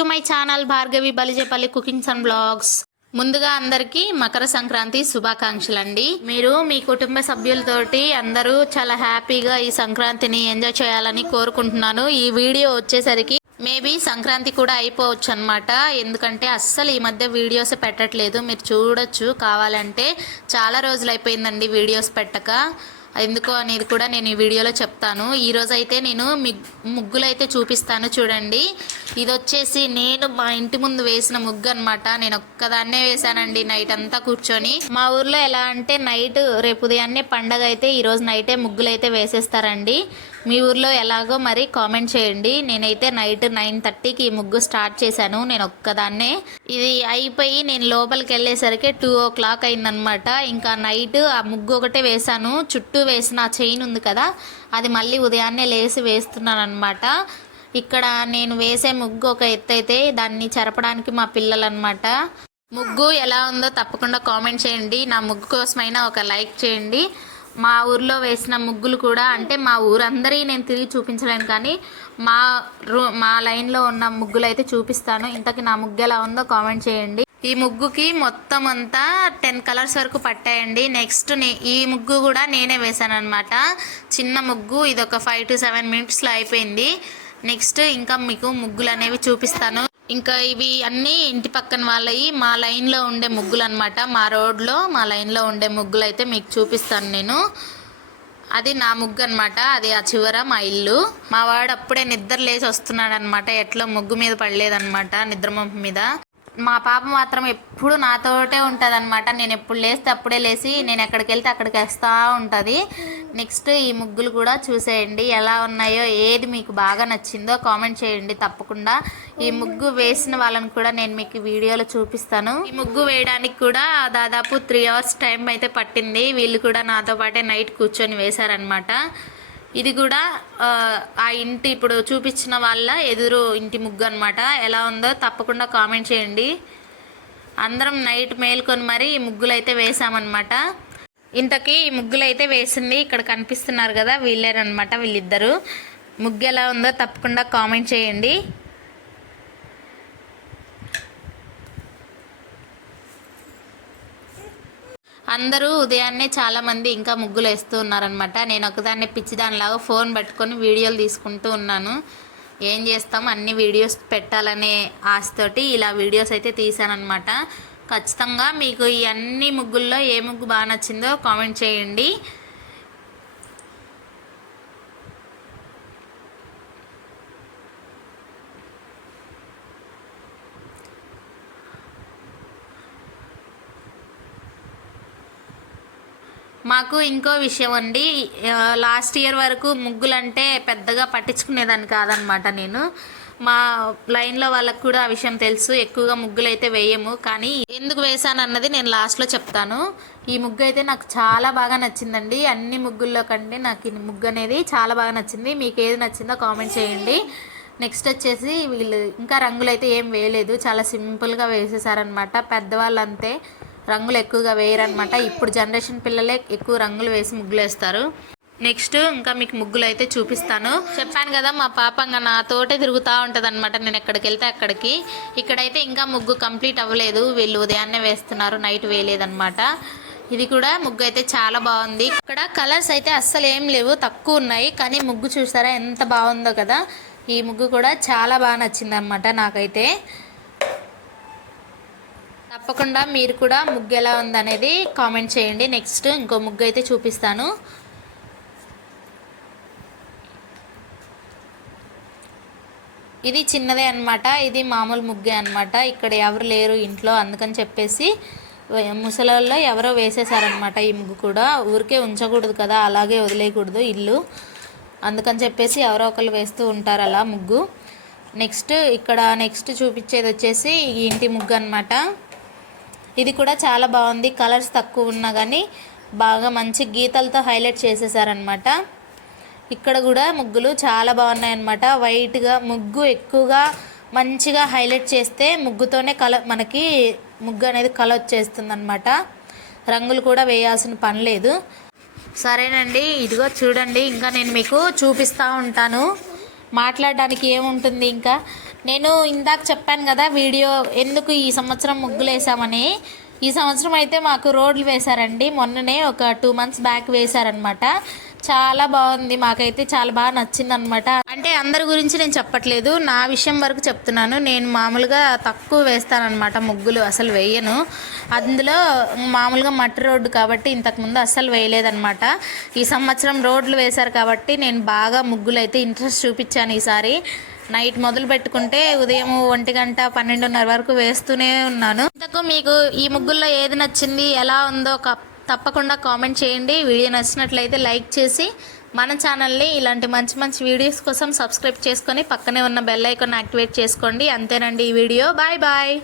To my channel Bhargavi Balijepalli cookings and blogs. ముందుగా అందరికీ మకర సంక్రాంతి శుభాకాంక్షలు అండి మీరు మీ కుటుంబ సభ్యులతోటి అందరూ చాలా హ్యాపీగా ఈ సంక్రాంతిని ఎంజాయ్ చేయాలని కోరుకుంటున్నాను. ఈ వీడియో వచ్చేసరికి మేబీ సంక్రాంతి కూడా అయిపోవచ్చు అనమాట ఎందుకంటే అస్సలు ఈ మధ్య వీడియోస్ పెట్టట్లేదు. మీరు చూడొచ్చు కావాలంటే. చాలా రోజులు అయిపోయిందండి వీడియోస్ పెట్టక. ఎందుకో అనేది కూడా నేను ఈ వీడియోలో చెప్తాను. ఈరోజు అయితే నేను మిగ్ ముగ్గులు అయితే చూపిస్తాను చూడండి. ఇది వచ్చేసి నేను మా ఇంటి ముందు వేసిన ముగ్గు అనమాట నేను ఒక్కదాన్నే వేసానండి నైట్ అంతా కూర్చొని. మా ఊర్లో ఎలా అంటే నైట్ రేపు ఉదయాన్నే పండగ అయితే ఈరోజు నైటే ముగ్గులు అయితే వేసేస్తారండి. మీ ఊర్లో ఎలాగో మరి కామెంట్ చేయండి. నేనైతే నైట్ నైన్ థర్టీకి ఈ ముగ్గు స్టార్ట్ చేశాను. నేను ఒక్కదాన్నే. ఇది అయిపోయి నేను లోపలికి వెళ్ళేసరికి టూ ఓ క్లాక్ అయిందనమాట ఇంకా నైట్ ఆ ముగ్గు ఒకటే వేశాను. చుట్టూ వేసిన చైన్ ఉంది కదా అది మళ్ళీ ఉదయాన్నే లేసి వేస్తున్నాను అనమాట ఇక్కడ నేను వేసే ముగ్గు ఒక ఎత్తు అయితే దాన్ని చెరపడానికి మా పిల్లలు అనమాట ముగ్గు ఎలా ఉందో తప్పకుండా కామెంట్ చేయండి. నా ముగ్గు కోసమైనా ఒక లైక్ చేయండి. మా ఊర్లో వేసిన ముగ్గులు కూడా అంటే మా ఊరందరి నేను తిరిగి చూపించలేను కానీ మా రూ మా లైన్లో ఉన్న ముగ్గులు అయితే చూపిస్తాను. ఇంతకి నా ముగ్గు ఎలా ఉందో కామెంట్ చేయండి. ఈ ముగ్గుకి మొత్తం అంతా టెన్ కలర్స్ వరకు పట్టాయండి. నెక్స్ట్ నే ఈ ముగ్గు కూడా నేనే వేసాను అనమాట చిన్న ముగ్గు ఇది ఒక ఫైవ్ టు సెవెన్ మినిట్స్లో అయిపోయింది. నెక్స్ట్ ఇంకా మీకు ముగ్గులు అనేవి చూపిస్తాను. ఇంకా ఇవి అన్నీ ఇంటి పక్కన వాళ్ళవి మా లైన్లో ఉండే ముగ్గులు అనమాట మా రోడ్లో మా లైన్లో ఉండే ముగ్గులు అయితే మీకు చూపిస్తాను నేను. అది నా ముగ్గు అనమాట అది ఆ చివర మా ఇల్లు. మా వాడు అప్పుడే నిద్ర లేచి వస్తున్నాడు అనమాట ఎట్లా ముగ్గు మీద పడలేదన్నమాట నిద్రమొంపు మీద. మా పాప మాత్రం ఎప్పుడు నాతోటే ఉంటుంది అనమాట నేను ఎప్పుడు లేస్తే అప్పుడే లేచి నేను ఎక్కడికి వెళ్తే అక్కడికి వేస్తూ ఉంటుంది. నెక్స్ట్ ఈ ముగ్గులు కూడా చూసేయండి. ఎలా ఉన్నాయో ఏది మీకు బాగా నచ్చిందో కామెంట్ చేయండి తప్పకుండా. ఈ ముగ్గు వేసిన వాళ్ళని కూడా నేను మీకు వీడియోలో చూపిస్తాను. ఈ ముగ్గు వేయడానికి కూడా దాదాపు త్రీ అవర్స్ టైం అయితే పట్టింది. వీళ్ళు కూడా నాతో పాటే నైట్ కూర్చొని వేశారనమాట ఇది కూడా ఆ, ఇంటి ఇప్పుడు చూపించిన వాళ్ళ ఎదురు ఇంటి ముగ్గు అనమాట ఎలా ఉందో తప్పకుండా కామెంట్ చేయండి. అందరం నైట్ మేల్కొని మరి ఈ ముగ్గులు అయితే వేసామన్నమాట. ఇంతకీ ఈ ముగ్గులు అయితే వేసింది ఇక్కడ కనిపిస్తున్నారు కదా వీళ్ళేనమాట వీళ్ళిద్దరు. ముగ్గు ఎలా ఉందో తప్పకుండా కామెంట్ చేయండి. అందరూ ఉదయాన్నే చాలా మంది ఇంకా ముగ్గులు వేస్తూ ఉన్నారనమాట నేను ఒకదాన్ని పిచ్చిదానిలాగా ఫోన్ పట్టుకొని వీడియోలు తీసుకుంటూ ఉన్నాను. ఏం చేస్తాం? అన్ని వీడియోస్ పెట్టాలనే ఆశతోటి ఇలా వీడియోస్ అయితే తీశానమాట ఖచ్చితంగా మీకు ఈ అన్ని ముగ్గుల్లో ఏ ముగ్గు బాగా నచ్చిందో కామెంట్ చేయండి. మాకు ఇంకో విషయం అండి. లాస్ట్ ఇయర్ వరకు ముగ్గులంటే పెద్దగా పట్టించుకునేదాన్ని కాదనమాట నేను. మా లైన్లో వాళ్ళకు కూడా ఆ విషయం తెలుసు. ఎక్కువగా ముగ్గులు అయితే వేయము. కానీ ఎందుకు వేసాను అన్నది నేను లాస్ట్లో చెప్తాను. ఈ ముగ్గు అయితే నాకు చాలా బాగా నచ్చిందండి. అన్ని ముగ్గుల్లో కంటే నాకు ఈ ముగ్గు అనేది చాలా బాగా నచ్చింది. మీకు ఏది నచ్చిందో కామెంట్ చేయండి. నెక్స్ట్ వచ్చేసి వీళ్ళు ఇంకా రంగులు అయితే ఏం వేయలేదు. చాలా సింపుల్గా వేసేసారనమాట పెద్దవాళ్ళు అంతే రంగులు ఎక్కువగా వేయరనమాట ఇప్పుడు జనరేషన్ పిల్లలే ఎక్కువ రంగులు వేసి ముగ్గులు వేస్తారు నెక్స్ట్ ఇంకా మీకు ముగ్గులు అయితే చూపిస్తాను. చెప్పాను కదా మా పాప ఇంకా నాతోటే తిరుగుతూ ఉంటుంది అనమాట నేను ఎక్కడికి వెళ్తే అక్కడికి. ఇక్కడైతే ఇంకా ముగ్గు కంప్లీట్ అవ్వలేదు. వీళ్ళు ఉదయాన్నే వేస్తున్నారు నైట్ వేయలేదన్నమాట. ఇది కూడా ముగ్గు అయితే చాలా బాగుంది. ఇక్కడ కలర్స్ అయితే అస్సలు ఏం లేవు తక్కువ ఉన్నాయి. కానీ ముగ్గు చూసారా ఎంత బాగుందో కదా. ఈ ముగ్గు కూడా చాలా బాగా నచ్చింది అనమాట నాకైతే. తప్పకుండా మీరు కూడా ముగ్గు ఎలా ఉందనేది కామెంట్ చేయండి. నెక్స్ట్ ఇంకో ముగ్గు అయితే చూపిస్తాను. ఇది చిన్నదే అన్నమాట. ఇది మామూలు ముగ్గే అన్నమాట. ఇక్కడ ఎవరు లేరు ఇంట్లో అందుకని చెప్పేసి ముసలాల్లో ఎవరో వేసేసారనమాట ఈ ముగ్గు కూడా. ఊరికే ఉంచకూడదు కదా అలాగే వదిలేయకూడదు ఇల్లు. అందుకని చెప్పేసి ఎవరో ఒకరు వేస్తూ ఉంటారు అలా ముగ్గు. నెక్స్ట్ ఇక్కడ నెక్స్ట్ చూపించేది వచ్చేసి ఈ ఇంటి ముగ్గు అనమాట ఇది కూడా చాలా బాగుంది. కలర్స్ తక్కువ ఉన్నా కానీ బాగా మంచి గీతలతో హైలైట్ చేసేసారనమాట ఇక్కడ కూడా ముగ్గులు చాలా బాగున్నాయన్నమాట. వైట్గా ముగ్గు ఎక్కువగా మంచిగా హైలైట్ చేస్తే ముగ్గుతోనే కల మనకి ముగ్గు అనేది కల వచ్చేస్తుంది అనమాట రంగులు కూడా వేయాల్సిన పని లేదు. సరేనండి ఇదిగో చూడండి ఇంకా నేను మీకు చూపిస్తూ ఉంటాను. మాట్లాడడానికి ఏముంటుంది ఇంకా? నేను ఇందాక చెప్పాను కదా వీడియో ఎందుకు ఈ సంవత్సరం ముగ్గులు వేసామని ఈ సంవత్సరం అయితే మాకు రోడ్లు వేశారండి. మొన్ననే ఒక టూ మంత్స్ బ్యాక్ వేశారనమాట చాలా బాగుంది. మాకైతే చాలా బాగా నచ్చింది అనమాట అంటే అందరి గురించి నేను చెప్పట్లేదు. నా విషయం వరకు చెప్తున్నాను. నేను మామూలుగా తక్కువ వేస్తానమాట ముగ్గులు. అసలు వేయను. అందులో మామూలుగా మట్టి రోడ్డు కాబట్టి ఇంతకుముందు అస్సలు వేయలేదనమాట ఈ సంవత్సరం రోడ్లు వేశారు కాబట్టి నేను బాగా ముగ్గులు అయితే ఇంట్రెస్ట్ చూపించాను ఈసారి. నైట్ మొదలు పెట్టుకుంటే ఉదయం ఒంటి గంట పన్నెండున్నర వరకు వేస్తూనే ఉన్నాను. ఇంతకు మీకు ఈ ముగ్గుల్లో ఏది నచ్చింది ఎలా ఉందో తప్పకుండా కామెంట్ చేయండి. వీడియో నచ్చినట్లయితే లైక్ చేసి మన ఛానల్ని ఇలాంటి మంచి మంచి వీడియోస్ కోసం సబ్స్క్రైబ్ చేసుకొని పక్కనే ఉన్న బెల్ ఐకాన్ యాక్టివేట్ చేసుకోండి. అంతేనండి ఈ వీడియో. Bye bye.